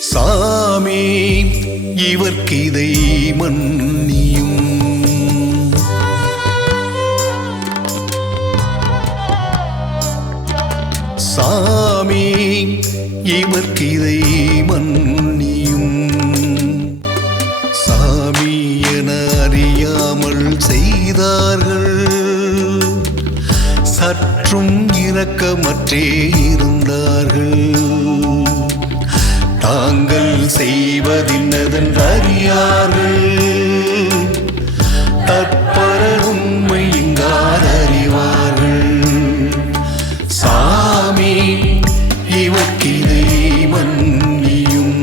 சாமி இவர்க்கிதை மன்னியும். சாமி இவர்க்கிதை மன்னியும். சாமி என அறியாமல் செய்தார்கள். சற்றும் இரக்கமற்றே இருந்தார்கள். செய்வதின்னதென்று தற்பர உண்மை இங்கார் அறிவார்கள். சாமி இவக்கிதை மன்னியும்.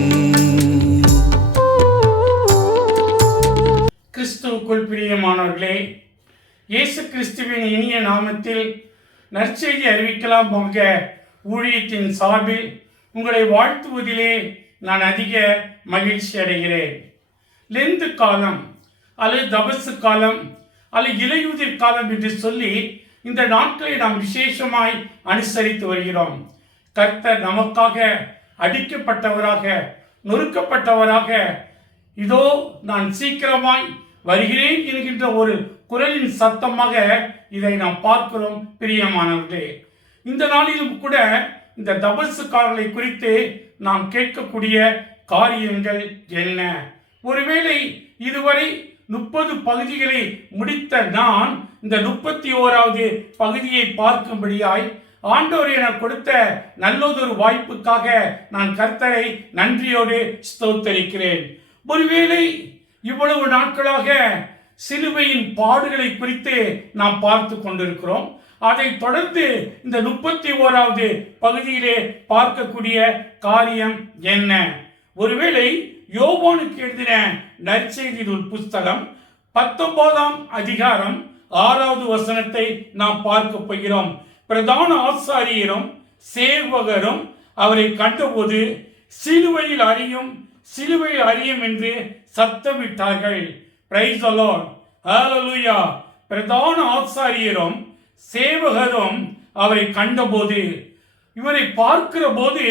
கிறிஸ்துவுக்குள் பிரியமானவர்களே இயேசு கிறிஸ்துவின் இனிய நாமத்தில் நற்செய்தி அறிவிக்கலாம் போன்ற ஊழியத்தின் சார்பில் உங்களை வாழ்த்துவதிலே நான் அதிக மகிழ்ச்சி அடைகிறேன். லெந்து காலம் அல்லது தபசு காலம் அல்லது இலையுதிர் காலம் என்று சொல்லி இந்த நாட்களை நாம் விசேஷமாய் அனுசரித்து வருகிறோம். கர்த்தர் நமக்காக அடிக்கப்பட்டவராக நொறுக்கப்பட்டவராக இதோ நான் சீக்கிரமாய் வருகிறேன் என்கின்ற ஒரு குரலின் சத்தமாக இதை நாம் பார்க்கிறோம் பிரியமானவர்களே. இந்த நாளிலும் கூட இந்த தபசுக்காரர்களை குறித்து நாம் கேட்கக்கூடிய காரியங்கள் என்ன? ஒருவேளை இதுவரை முப்பது பகுதிகளை முடித்த நான் இந்த முப்பத்தி ஓராவது பகுதியை பார்க்கும்படியாய் ஆண்டோர் என கொடுத்த நல்லதொரு வாய்ப்புக்காக நான் கர்த்தரை நன்றியோடு ஸ்தோத்தரிக்கிறேன். ஒருவேளை இவ்வளவு நாட்களாக சிலுவையின் பாடுகளை குறித்து நாம் பார்த்து கொண்டிருக்கிறோம். அதை தொடர்ந்து இந்த முப்பத்தி ஓராவது பகுதியிலே பார்க்கக்கூடிய காரியம் என்ன? ஒருவேளை யோபோனுக்கு எழுதின நற்செய்தி நூல் புஸ்தகம் பத்தொன்பதாம் அதிகாரம் ஆறாவது வசனத்தை நாம் பார்க்க போகிறோம். பிரதான ஆசாரியரும் சேவகரும் அவரை கண்டபோது சிலுவையில் அறியும் சிலுவையில் அறியும் என்று சத்தமிட்டார்கள். பிரைஸ் அலாட் பிரதான ஆசாரியரும் சேவகரும் அவரை கண்டபோது இவரை பார்க்கிற போது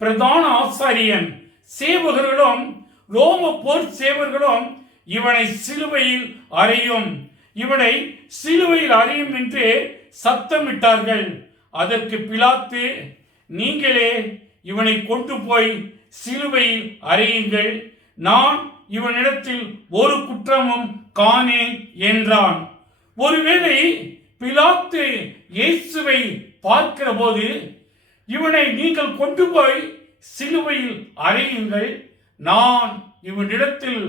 பிரதான ஆசாரியன் சேவகர்களும் ரோம போர் சேவர்களும் இவனை சிலுவையில் அறையும் இவனை சிலுவையில் அறையும் என்று சத்தமிட்டார்கள். அதற்கு பிலாத்து நீங்களே இவனை கொண்டு போய் சிலுவையில் அறையுங்கள். நான் இவனிடத்தில் ஒரு குற்றமும் காணேன் என்றான். ஒருவேளை பிலாத்து இயேசுவை பார்க்கிற போது இவனை நீங்கள் கொண்டு போய் சிலுவையில் அறையுங்கள். நான் இவனிடத்தில்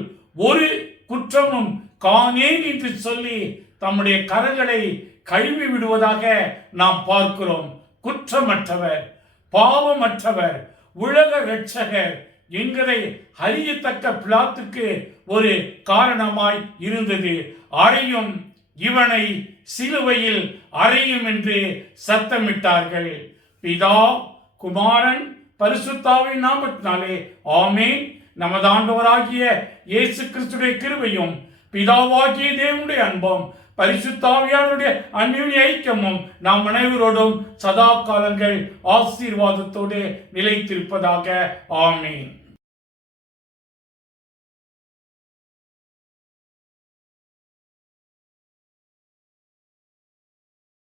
ஒரு குற்றமும் காணேன் என்று சொல்லி தம்முடைய கரங்களை கழுவி விடுவதாக நாம் பார்க்கிறோம். குற்றமற்றவர் பாவமற்றவர் உலக ரட்சகர் என்கிறதை அறியத்தக்க பிளாத்துக்கு ஒரு காரணமாய் இருந்தது. அறையும் இவனை சிலுவையில் அறையும் என்று சத்தமிட்டார்கள். பிதா குமாரன் பரிசுத்தாவின் நாமத்தினாலே ஆமேன். நமது ஆண்டவராகிய இயேசு கிறிஸ்துடைய கிருபையும் பிதாவாகிய தேவனுடைய அன்பும் பரிசுத்தாவியானுடைய அந்யுன்ய ஐக்கியமும் நாம் அனைவரோடும் சதா காலங்கள் ஆசீர்வாதத்தோடு நிலைத்திருப்பதாக. ஆமேன்.